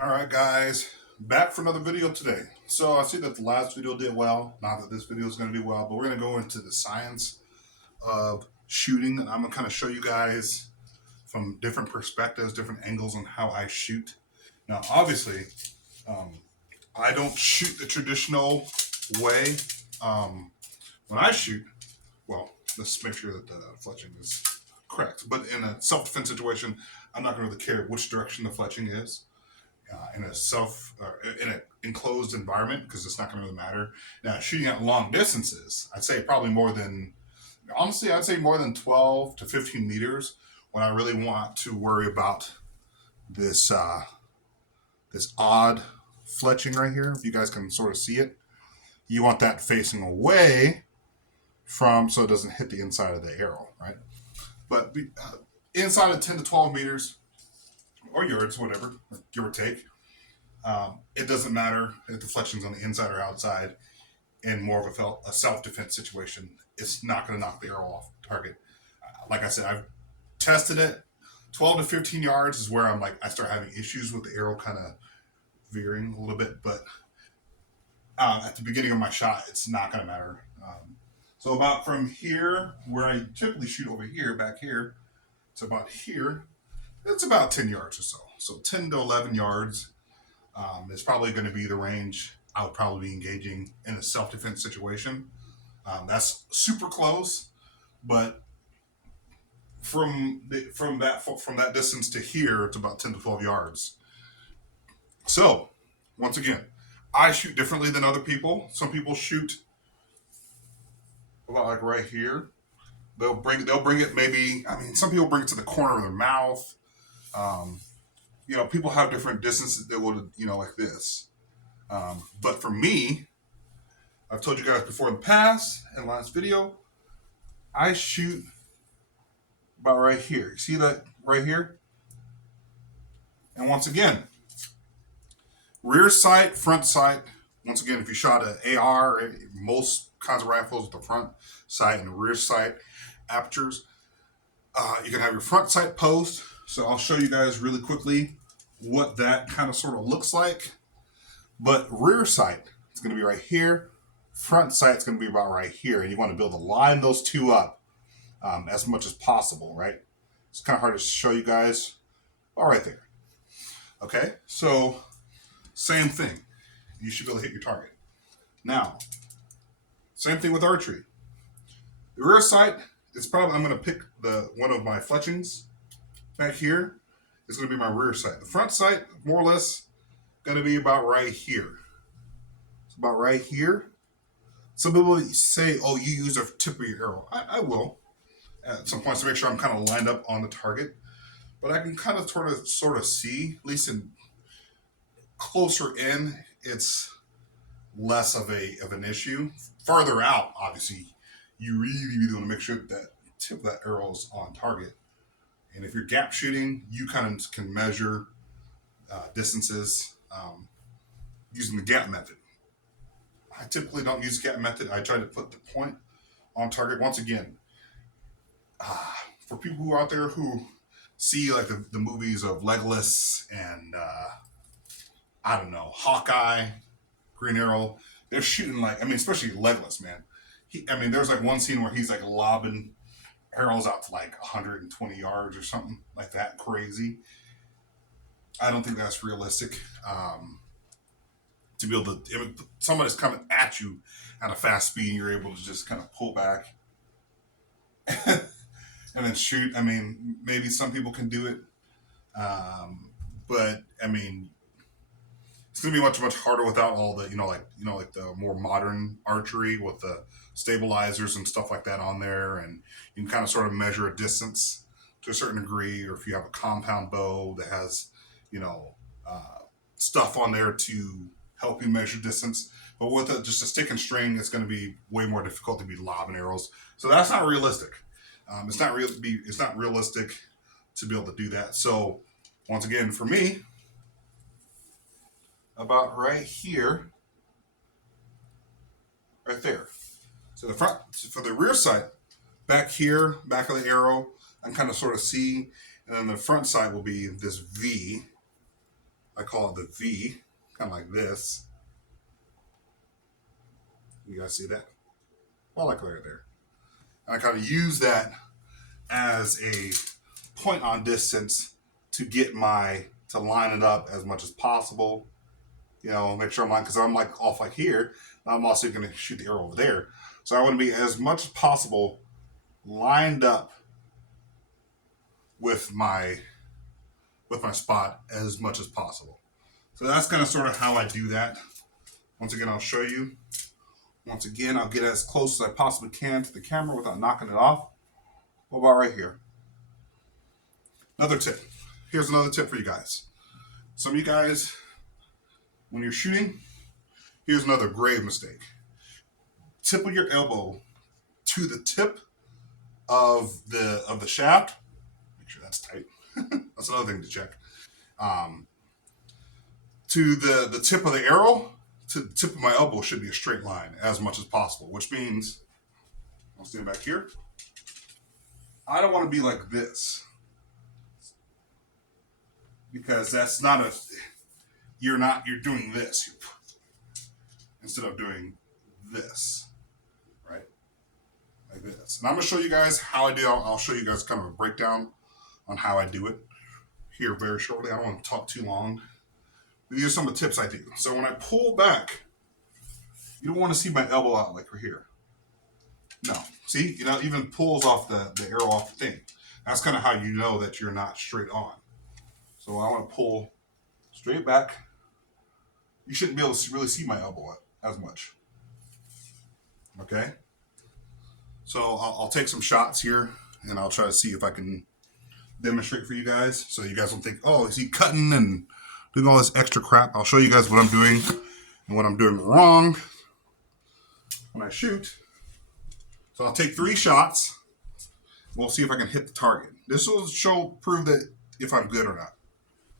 Alright guys, back for another video today. So I see that the last video did well, not that this video is going to be well, but we're going to go into the science of shooting, and I'm going to kind of show you guys from different perspectives, different angles on how I shoot. Now obviously, um, I don't shoot the traditional way. When I shoot, well, let's make sure that the fletching is correct, but in a self-defense situation, I'm not going to really care which direction the fletching is. In an enclosed environment, because it's not going to really matter. Now, shooting at long distances, I'd say probably more than, honestly, I'd say more than 12 to 15 meters when I really want to worry about this this odd fletching right here. If you guys can sort of see it, you want that facing away from, so it doesn't hit the inside of the arrow, right? But inside of 10 to 12 meters, or yards, whatever, give or take. It doesn't matter if the fletching's on the inside or outside. In more of a self-defense situation, it's not going to knock the arrow off target. Like I said, I've tested it. 12 to 15 yards is where I start having issues with the arrow kind of veering a little bit. But at the beginning of my shot, it's not going to matter. So about from here, where I typically shoot over here, back here, to about here, it's about 10 yards or so. So 10 to 11 yards is probably going to be the range I would probably be engaging in a self-defense situation. That's super close, but from that distance to here, it's about 10 to 12 yards. So once again, I shoot differently than other people. Some people shoot about like right here. They'll bring it maybe. I mean, some people bring it to the corner of their mouth. People have different distances that will, like this. But for me, I've told you guys before in the past, in the last video, I shoot about right here. You see that right here? And once again, rear sight, front sight. Once again, if you shot an AR, most kinds of rifles with the front sight and rear sight apertures, you can have your front sight post. So I'll show you guys really quickly what that kind of sort of looks like. But rear sight, it's going to be right here. Front sight, it's going to be about right here. And you want to be able to line those two up as much as possible, right? It's kind of hard to show you guys. All right there. Okay, so same thing. You should be able to hit your target. Now, same thing with archery. The rear sight, it's probably, I'm going to pick one of my fletchings back here. It's going to be my rear sight. The front sight, more or less, going to be about right here. It's about right here. Some people say, oh, you use a tip of your arrow. I will at some points to make sure I'm kind of lined up on the target. But I can kind of sort of see, at least in closer in, it's less of an issue. Farther out, obviously, you really want to make sure that tip of that arrow is on target. And if you're gap shooting, you kind of can measure distances using the gap method. I typically don't use gap method. I try to put the point on target. Once again, for people who are out there who see like the movies of Legolas and I don't know, Hawkeye, Green Arrow, they're shooting especially Legolas, man. There's like one scene where he's like lobbing arrows out to like 120 yards or something like that, crazy. I don't think that's realistic. To be able to, if somebody's coming at you at a fast speed, you're able to just kind of pull back and then shoot. Maybe some people can do it, but it's gonna be much harder without all the like the more modern archery with the stabilizers and stuff like that on there, and you can kind of sort of measure a distance to a certain degree, or if you have a compound bow that has stuff on there to help you measure distance. But with just a stick and string, it's going to be way more difficult to be lobbing arrows. So that's not realistic. It's not realistic to be able to do that. So once again, for me, about right here, right there. So for the rear sight, back here, back of the arrow, I can kind of sort of see, and then the front sight will be this V I call it the V, kind of like this. You guys see that? Well, like right there. And I kind of use that as a point on distance to get to line it up as much as possible. You know, make sure I'm like, because I'm like off like here. I'm also going to shoot the arrow over there. So I want to be as much as possible lined up with my spot as much as possible. So that's kind of sort of how I do that. Once again, I'll show you. Once again, I'll get as close as I possibly can to the camera without knocking it off. What about right here? Another tip. Here's another tip for you guys. Some of you guys, when you're shooting, here's another grave mistake. Tip of your elbow to the tip of the shaft. Make sure that's tight. That's another thing to check. To the tip of the arrow, to the tip of my elbow should be a straight line as much as possible, which means, I'll stand back here. I don't want to be like this, because that's not you're doing this instead of doing this, right? Like this. And I'm going to show you guys how I do. I'll show you guys kind of a breakdown on how I do it here very shortly. I don't want to talk too long. These are some of the tips I do. So when I pull back, you don't want to see my elbow out like we're here. No. See, even pulls off the arrow off the thing. That's kind of how you know that you're not straight on. So I want to pull straight back. You shouldn't be able to really see my elbow as much. Okay? So I'll take some shots here, and I'll try to see if I can demonstrate for you guys, so you guys don't think, oh, is he cutting and doing all this extra crap. I'll show you guys what I'm doing and what I'm doing wrong when I shoot. So I'll take 3 shots. We'll see if I can hit the target. This will prove that if I'm good or not.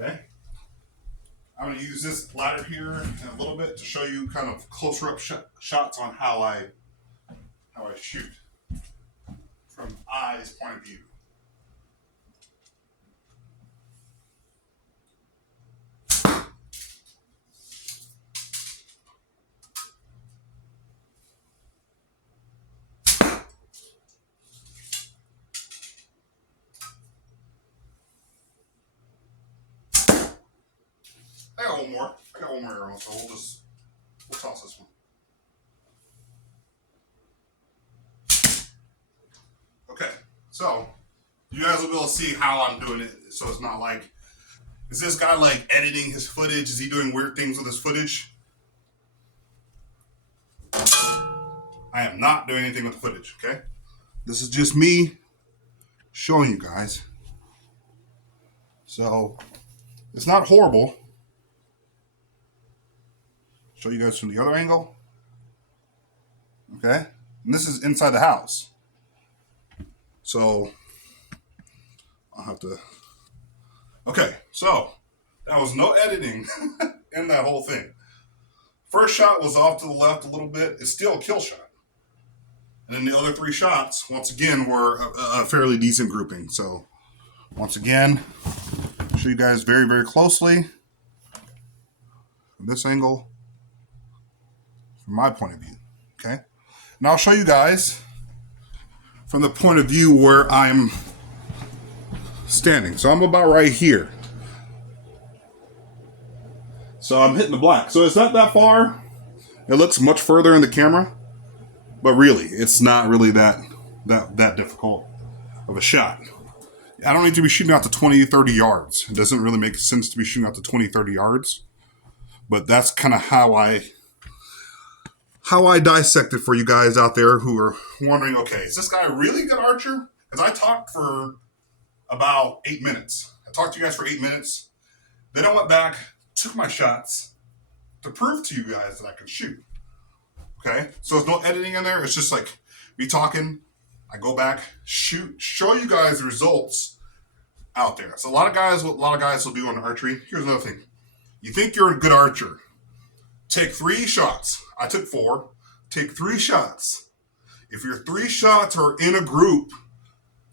Okay? I'm going to use this ladder here in a little bit to show you kind of closer up shots on how I shoot from eye's point of view. I got one more arrow, so we'll toss this one. Okay, so you guys will be able to see how I'm doing it. So it's not like, is this guy like editing his footage? Is he doing weird things with his footage? I am not doing anything with the footage, okay? This is just me showing you guys. So it's not horrible. Show you guys from the other angle. Okay? And this is inside the house. So I'll have to. Okay, so that was no editing in that whole thing. First shot was off to the left a little bit. It's still a kill shot. And then the other 3 shots, once again, were a fairly decent grouping. So once again, show you guys very, very closely from this angle, from my point of view. Okay? Now I'll show you guys from the point of view where I'm standing. So I'm about right here. So I'm hitting the black. So it's not that far. It looks much further in the camera, but really, it's not really that difficult of a shot. I don't need to be shooting out to 20, 30 yards. It doesn't really make sense to be shooting out to 20, 30 yards. But that's kind of how I dissect it for you guys out there who are wondering, okay, is this guy a really good archer? Because I talked for about 8 minutes. I talked to you guys for 8 minutes. Then I went back, took my shots to prove to you guys that I can shoot. Okay? So there's no editing in there. It's just like me talking. I go back, shoot, show you guys the results out there. So a lot of guys will do on archery. Here's another thing. You think you're a good archer. Take 3 shots. I took 4. Take 3 shots. If your 3 shots are in a group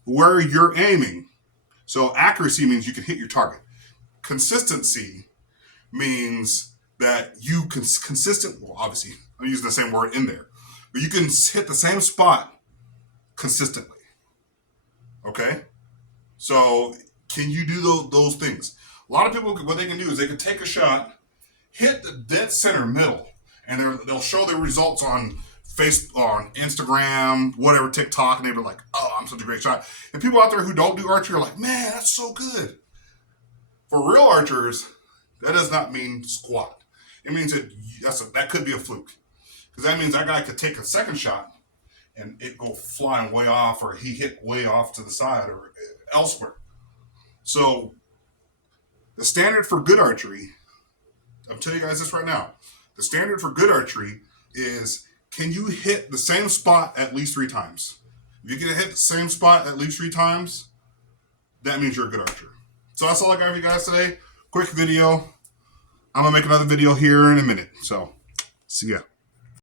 where you're aiming, so accuracy means you can hit your target. Consistency means that you can well, obviously, I'm using the same word in there, but you can hit the same spot consistently. Okay? So, can you do those things? A lot of people, what they can do is they can take a shot, hit the dead center middle, and they'll show their results on on Instagram, whatever, TikTok, and they'll be like, oh, I'm such a great shot. And people out there who don't do archery are like, man, that's so good. For real archers, that does not mean squat. It means that could be a fluke. Because that means that guy could take a second shot and it go flying way off, or he hit way off to the side or elsewhere. So the standard for good archery, I'm telling you guys this right now, the standard for good archery is, can you hit the same spot at least 3 times? If you get to hit the same spot at least 3 times, that means you're a good archer. So that's all I got for you guys today. Quick video. I'm going to make another video here in a minute. So, see ya.